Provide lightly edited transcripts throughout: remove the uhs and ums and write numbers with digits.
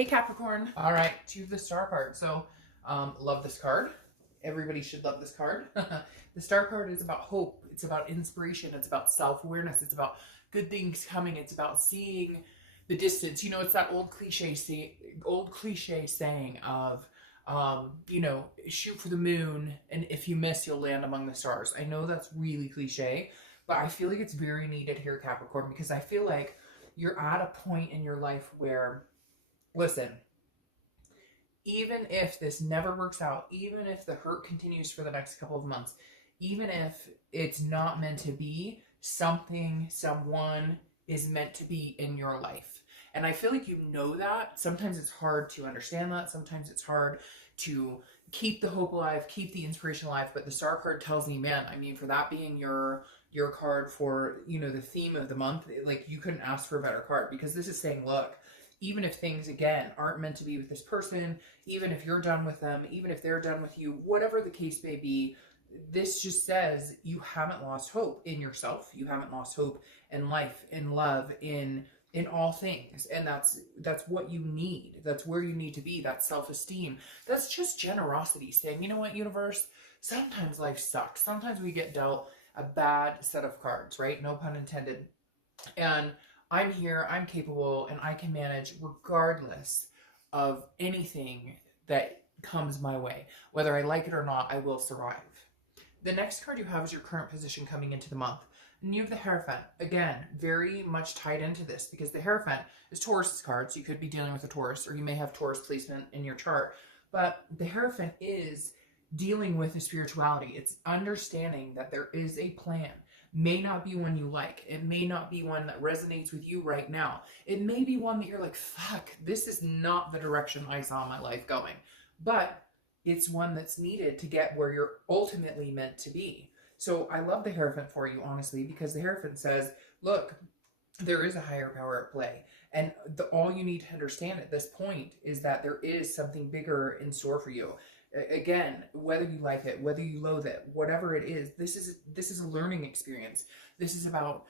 Hey Capricorn. All right, to the star card. So, love this card. Everybody should love this card. The star card is about hope. It's about inspiration. It's about self-awareness. It's about good things coming. It's about seeing the distance. You know, it's that old cliche saying of, shoot for the moon, and if you miss, you'll land among the stars. I know that's really cliche, but I feel like it's very needed here, Capricorn, because I feel like you're at a point in your life where, listen, even if this never works out, even if the hurt continues for the next couple of months, even if it's not meant to be, someone is meant to be in your life. And I feel like you know that. Sometimes it's hard to understand that. Sometimes it's hard to keep the hope alive, keep the inspiration alive. But the star card tells me, man, I mean, for that being your card for, the theme of the month, like, you couldn't ask for a better card, because this is saying, look, even if things, again, aren't meant to be with this person, even if you're done with them, even if they're done with you, whatever the case may be, this just says you haven't lost hope in yourself. You haven't lost hope in life, in love, in all things. And that's what you need. That's where you need to be. That's self-esteem. That's just generosity, saying, you know what, universe, sometimes life sucks. Sometimes we get dealt a bad set of cards, right? No pun intended. And I'm here, I'm capable, and I can manage regardless of anything that comes my way. Whether I like it or not, I will survive. The next card you have is your current position coming into the month. And you have the Hierophant. Again, very much tied into this, because the Hierophant is Taurus's card, so you could be dealing with a Taurus, or you may have Taurus placement in your chart. But the Hierophant is dealing with the spirituality. It's understanding that there is a plan. May not be one you like. It may not be one that resonates with you right now. It may be one that you're like, fuck, this is not the direction I saw my life going. But it's one that's needed to get where you're ultimately meant to be. So I love the Hierophant for you, honestly, because the Hierophant says, look, there is a higher power at play. And all you need to understand at this point is that there is something bigger in store for you. Again, whether you like it, whether you loathe it, whatever it is, this is a learning experience. This is about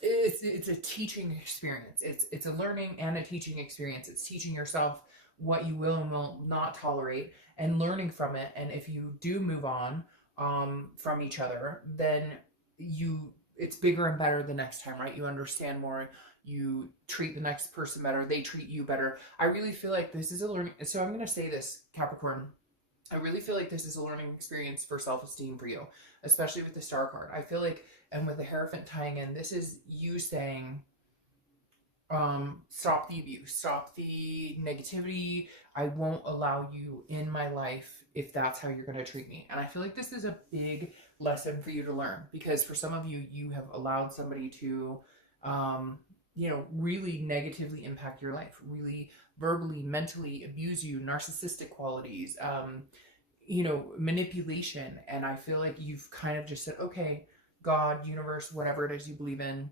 it's a teaching experience. It's a learning and a teaching experience. It's teaching yourself what you will and will not tolerate, and learning from it. And if you do move on from each other, then it's bigger and better the next time, right? You understand more. You treat the next person better. They treat you better. I really feel like this is a learning. So I'm going to say this, Capricorn. I really feel like this is a learning experience for self-esteem for you, especially with the star card. I feel like, and with the Hierophant tying in, this is you saying, stop the abuse, stop the negativity. I won't allow you in my life if that's how you're going to treat me. And I feel like this is a big lesson for you to learn, because for some of you, you have allowed somebody to, really negatively impact your life, really verbally, mentally abuse you, narcissistic qualities, manipulation. And I feel like you've kind of just said, okay, God, universe, whatever it is you believe in,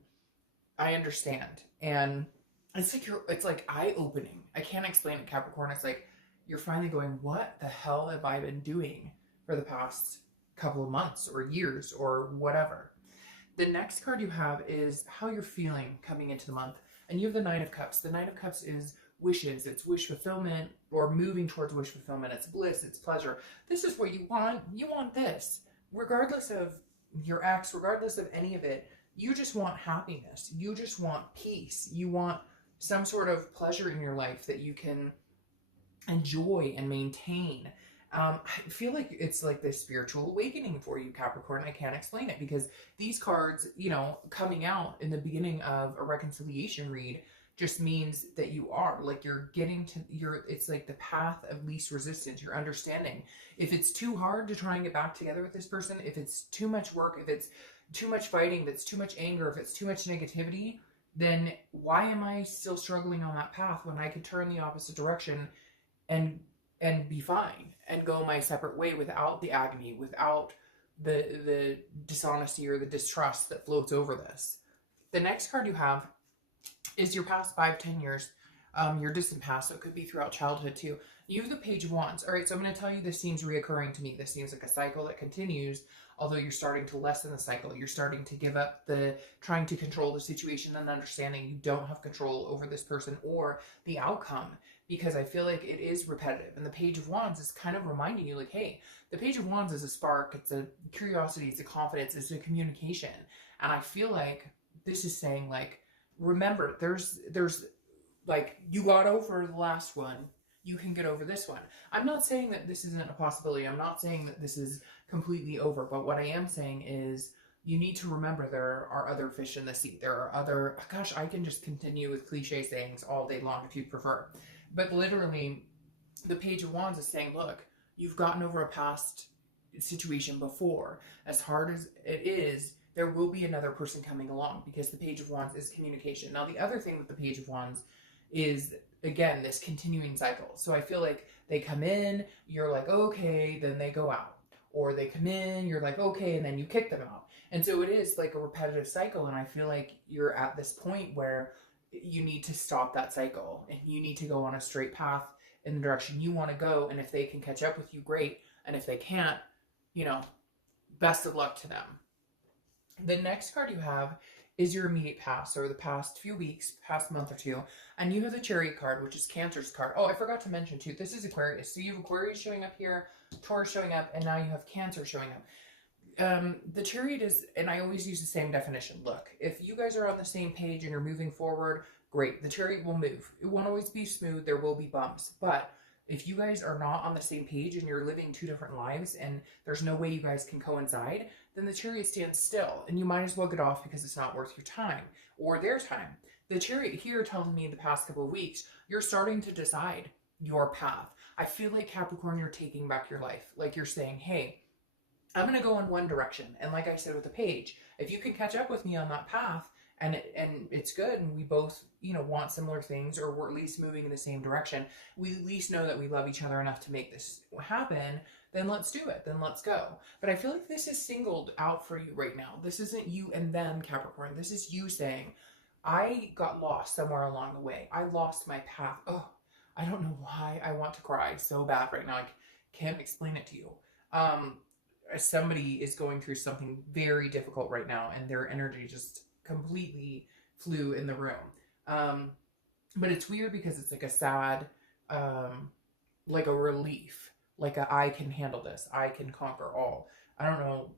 I understand. And it's like eye-opening. I can't explain it, Capricorn. It's like you're finally going, what the hell have I been doing for the past couple of months or years or whatever? The next card you have is how you're feeling coming into the month. And you have the Nine of Cups. The Nine of Cups is wishes. It's wish fulfillment, or moving towards wish fulfillment. It's bliss. It's pleasure. This is what you want. You want this. Regardless of your ex, regardless of any of it, you just want happiness. You just want peace. You want some sort of pleasure in your life that you can enjoy and maintain. I feel like it's like this spiritual awakening for you, Capricorn. I can't explain it, because these cards, coming out in the beginning of a reconciliation read just means that you are like, you're getting to it's like the path of least resistance. You're understanding if it's too hard to try and get back together with this person, if it's too much work, if it's too much fighting, if it's too much anger, if it's too much negativity, then why am I still struggling on that path when I could turn the opposite direction and be fine and go my separate way without the agony, without the dishonesty or the distrust that floats over this? The next card you have is your past 5-10 years, your distant past. So it could be throughout childhood too. You have the Page of Wands. All right, so I'm going to tell you, this seems reoccurring to me. This seems like a cycle that continues although you're starting to lessen the cycle. You're starting to give up the trying to control the situation and understanding you don't have control over this person or the outcome, because I feel like it is repetitive. And the Page of Wands is kind of reminding you like, hey, the Page of Wands is a spark, it's a curiosity, it's a confidence, it's a communication. And I feel like this is saying like, remember, there's like, you got over the last one, you can get over this one. I'm not saying that this isn't a possibility. I'm not saying that this is completely over. But what I am saying is you need to remember there are other fish in the sea. There are other, gosh, I can just continue with cliche sayings all day long if you prefer. But literally, the Page of Wands is saying, look, you've gotten over a past situation before. As hard as it is, there will be another person coming along, because the Page of Wands is communication. Now, the other thing with the Page of Wands is, again, this continuing cycle. So I feel like they come in, you're like, okay, then they go out. Or they come in, you're like, okay, and then you kick them out. And so it is like a repetitive cycle. And I feel like you're at this point where you need to stop that cycle and you need to go on a straight path in the direction you want to go. And if they can catch up with you, great. And if they can't, you know, best of luck to them. The next card you have is your immediate past, or the past few weeks, past month or two. And you have the Chariot card, which is Cancer's card. Oh, I forgot to mention too, this is Aquarius. So you have Aquarius showing up here, Taurus showing up, and now you have Cancer showing up. The Chariot is, and I always use the same definition. Look, if you guys are on the same page and you're moving forward, great. The Chariot will move. It won't always be smooth. There will be bumps. But if you guys are not on the same page and you're living two different lives and there's no way you guys can coincide, then the Chariot stands still and you might as well get off because it's not worth your time or their time. The Chariot here telling me the past couple of weeks, you're starting to decide your path. I feel like, Capricorn, you're taking back your life. Like, you're saying, hey, I'm going to go in one direction. And like I said with the Page, if you can catch up with me on that path, and it's good, and we both, you know, want similar things, or we're at least moving in the same direction, we at least know that we love each other enough to make this happen, then let's do it. Then let's go. But I feel like this is singled out for you right now. This isn't you and them, Capricorn. This is you saying, I got lost somewhere along the way. I lost my path. Oh, I don't know why I want to cry so bad right now. I can't explain it to you. Somebody is going through something very difficult right now, and their energy just completely flew in the room. But it's weird because it's like a sad, like a relief, like a, I can handle this, I can conquer all. I don't know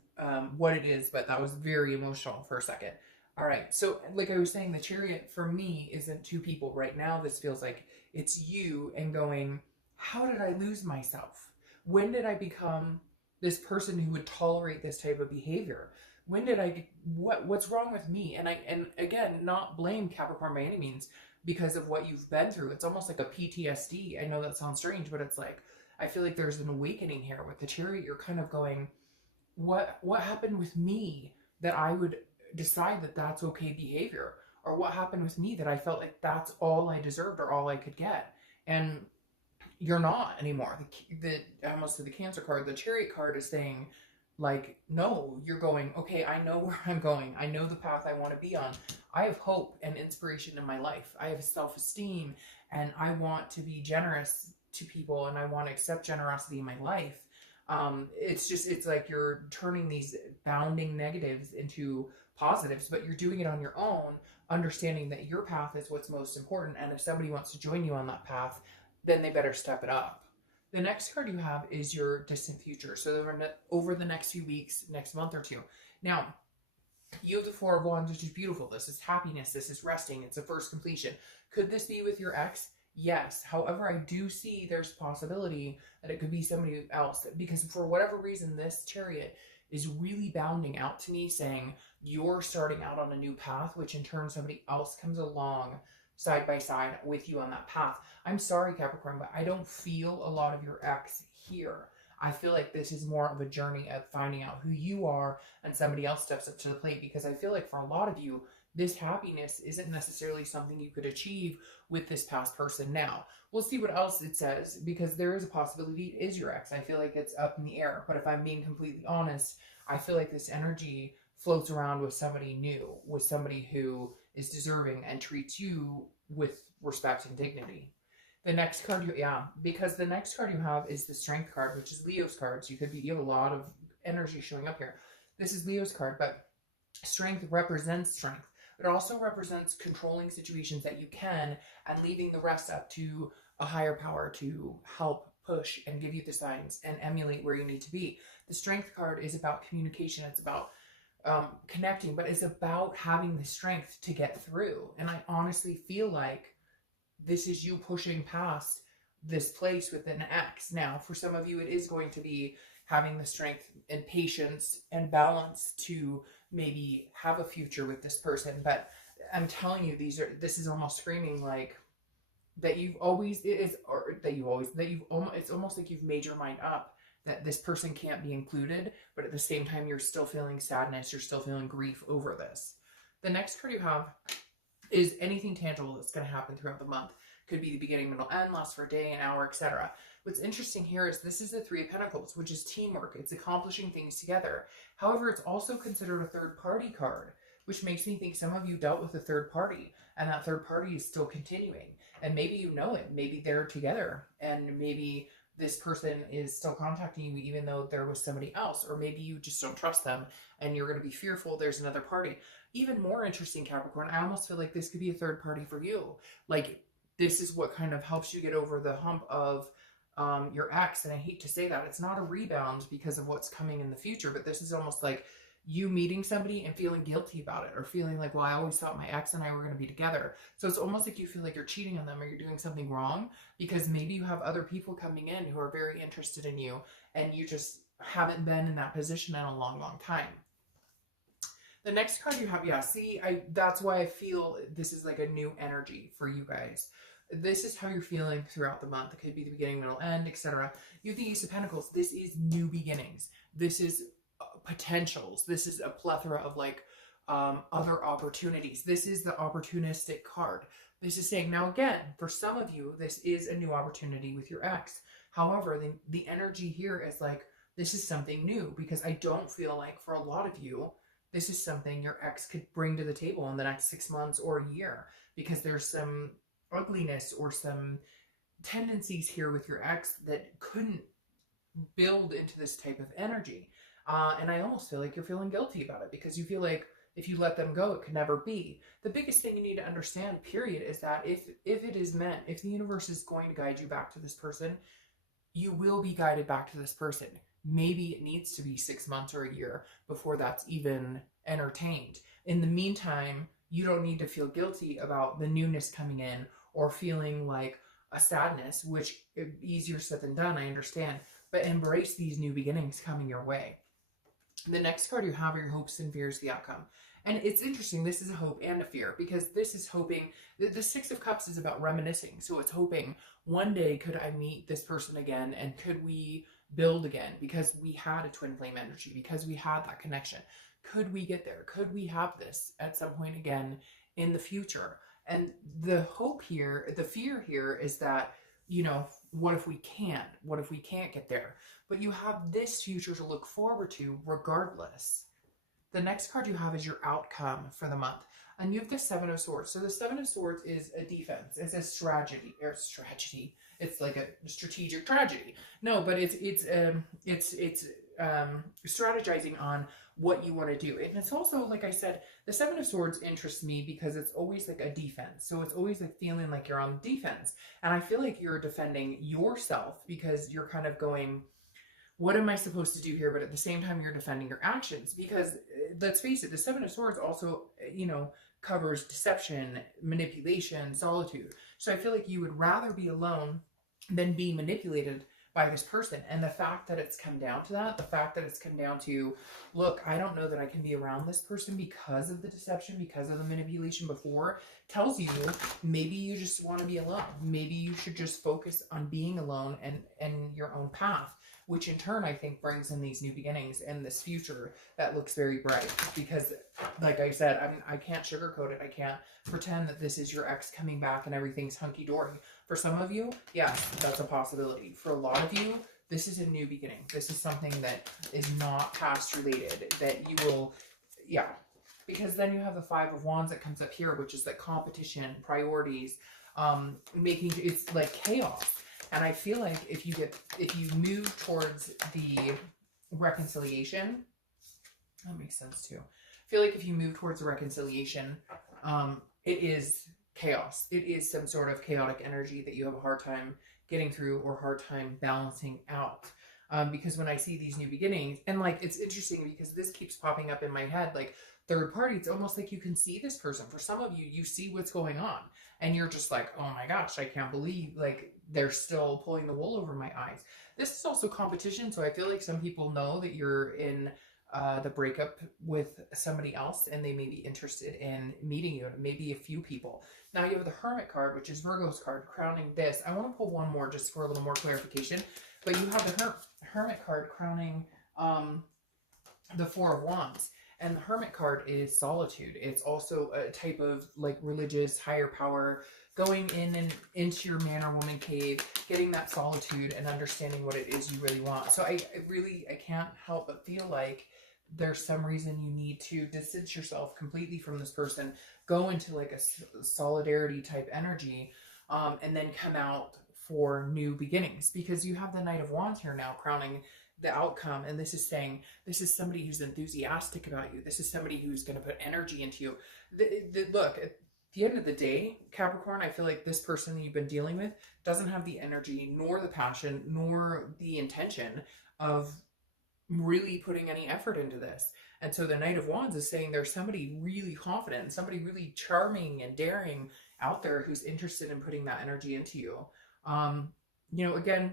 what it is, but that was very emotional for a second. All right, so like I was saying, the Chariot for me isn't two people right now. This feels like it's you and going, how did I lose myself? When did I become this person who would tolerate this type of behavior? When did I, what's wrong with me? And again, not blame Capricorn by any means because of what you've been through. It's almost like a PTSD. I know that sounds strange, but it's like, I feel like there's an awakening here with the Chariot. You're kind of going, what happened with me that I would decide that that's okay behavior? Or what happened with me that I felt like that's all I deserved or all I could get? And you're not anymore. I almost said the Cancer card. The Chariot card is saying, like, no, you're going, okay, I know where I'm going. I know the path I want to be on. I have hope and inspiration in my life. I have self-esteem, and I want to be generous to people, and I want to accept generosity in my life. It's like you're turning these bounding negatives into positives, but you're doing it on your own, understanding that your path is what's most important. And if somebody wants to join you on that path, then they better step it up. The next card you have is your distant future. So over the next few weeks, next month or two. Now, you have the Four of Wands, which is beautiful. This is happiness. This is resting. It's a first completion. Could this be with your ex? Yes. However, I do see there's a possibility that it could be somebody else, because for whatever reason, this Chariot is really bounding out to me saying you're starting out on a new path, which in turn somebody else comes along side by side with you on that path. I'm sorry, Capricorn, but I don't feel a lot of your ex here. I feel like this is more of a journey of finding out who you are, and somebody else steps up to the plate, because I feel like for a lot of you, this happiness isn't necessarily something you could achieve with this past person. Now, we'll see what else it says, because there is a possibility it is your ex. I feel like it's up in the air, but if I'm being completely honest, I feel like this energy floats around with somebody new, with somebody who is deserving and treats you with respect and dignity. The next card, because the next card you have is the Strength card, which is Leo's card. So you have a lot of energy showing up here. This is Leo's card, but strength represents strength. It also represents controlling situations that you can and leaving the rest up to a higher power to help push and give you the signs and emulate where you need to be. The strength card is about communication. It's about connecting, but it's about having the strength to get through. And I honestly feel like this is you pushing past this place with an X. Now, for some of you, it is going to be having the strength and patience and balance to maybe have a future with this person. But I'm telling you, this is almost screaming like that you've always, it's almost like you've made your mind up that this person can't be included, but at the same time, you're still feeling sadness, you're still feeling grief over this. The next card you have is anything tangible that's going to happen throughout the month. Could be the beginning, middle, end, last for a day, an hour, etc. What's interesting here is this is the Three of Pentacles, which is teamwork. It's accomplishing things together. However, it's also considered a third party card, which makes me think some of you dealt with a third party, and that third party is still continuing. And maybe you know it. Maybe they're together, and maybe this person is still contacting you even though there was somebody else, or maybe you just don't trust them and you're going to be fearful there's another party. Even more interesting, Capricorn, I almost feel like this could be a third party for you. Like, this is what kind of helps you get over the hump of your ex. And I hate to say that. It's not a rebound because of what's coming in the future, but this is almost like you meeting somebody and feeling guilty about it, or feeling like, well, I always thought my ex and I were going to be together. So it's almost like you feel like you're cheating on them or you're doing something wrong because maybe you have other people coming in who are very interested in you and you just haven't been in that position in a long, long time. The next card you have, yeah, see, that's why I feel this is like a new energy for you guys. This is how you're feeling throughout the month. It could be the beginning, middle, end, etc. You have the Ace of Pentacles. This is new beginnings. This is potentials. This is a plethora of like other opportunities. This is the opportunistic card. This is saying, now again, for some of you, this is a new opportunity with your ex. However, the energy here is like, this is something new, because I don't feel like for a lot of you, this is something your ex could bring to the table in the next 6 months or a year, because there's some ugliness or some tendencies here with your ex that couldn't build into this type of energy. And I almost feel like you're feeling guilty about it because you feel like if you let them go, it could never be. The biggest thing you need to understand, period, is that if it is meant, if the universe is going to guide you back to this person, you will be guided back to this person. Maybe it needs to be 6 months or a year before that's even entertained. In the meantime, you don't need to feel guilty about the newness coming in or feeling like a sadness, which is easier said than done, I understand. But embrace these new beginnings coming your way. The next card you have are your hopes and fears, the outcome. And it's interesting, this is a hope and a fear, because this is hoping, the Six of Cups is about reminiscing. So it's hoping, one day could I meet this person again, and could we build again, because we had a twin flame energy, because we had that connection. Could we get there? Could we have this at some point again in the future? And the hope here, the fear here is that, you know, what if we can't? What if we can't get there? But you have this future to look forward to regardless. The next card you have is your outcome for the month. And you have the Seven of Swords. So the Seven of Swords is a defense. It's a strategy. It's like a strategic tragedy. No, but it's strategizing on what you want to do. And it's also, like I said, the Seven of Swords interests me because it's always like a defense. So it's always like feeling like you're on defense. And I feel like you're defending yourself because you're kind of going, what am I supposed to do here? But at the same time, you're defending your actions, because let's face it, the Seven of Swords also, you know, covers deception, manipulation, solitude. So I feel like you would rather be alone than be manipulated by this person. And the fact that it's come down to that, the fact that it's come down to, look, I don't know that I can be around this person because of the deception, because of the manipulation before, tells you maybe you just want to be alone. Maybe you should just focus on being alone and your own path, which in turn, I think, brings in these new beginnings and this future that looks very bright. Because, like I said, I can't sugarcoat it. I can't pretend that this is your ex coming back and everything's hunky-dory. For some of you, yes, that's a possibility. For a lot of you, this is a new beginning. This is something that is not past related, that you will, yeah. Because then you have the Five of Wands that comes up here, which is like competition, priorities, it's like chaos. And I feel like if you move towards the reconciliation, That makes sense too. I feel like if you move towards a reconciliation, it is chaos. It is some sort of chaotic energy that you have a hard time getting through or hard time balancing out. Because when I see these new beginnings, and like it's interesting because this keeps popping up in my head, like third party, it's almost like you can see this person. For some of you, you see what's going on, and you're just like, oh my gosh, I can't believe like they're still pulling the wool over my eyes. This is also competition, so I feel like some people know that you're in the breakup with somebody else and they may be interested in meeting you, maybe a few people. Now you have the Hermit card, which is Virgo's card, crowning this. I want to pull one more just for a little more clarification, but you have the Hermit card crowning the Four of Wands. And the Hermit card is solitude. It's also a type of like religious higher power, going in and into your man or woman cave, getting that solitude and understanding what it is you really want. So I can't help but feel like there's some reason you need to distance yourself completely from this person, go into like a solidarity type energy, and then come out for new beginnings, because you have the Knight of Wands here now crowning the outcome, and this is saying this is somebody who's enthusiastic about you. This is somebody who's going to put energy into you. Look, at the end of the day, Capricorn, I feel like this person that you've been dealing with doesn't have the energy nor the passion nor the intention of really putting any effort into this. And so the Knight of Wands is saying there's somebody really confident, somebody really charming and daring out there who's interested in putting that energy into you. Again,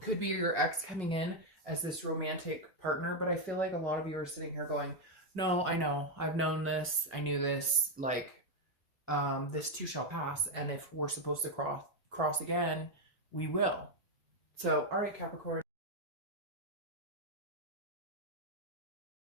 could be your ex coming in as this romantic partner, but I feel like a lot of you are sitting here going, no, I know, I've known this, I knew this, like, this too shall pass, and if we're supposed to cross again, we will. So, all right, Capricorn.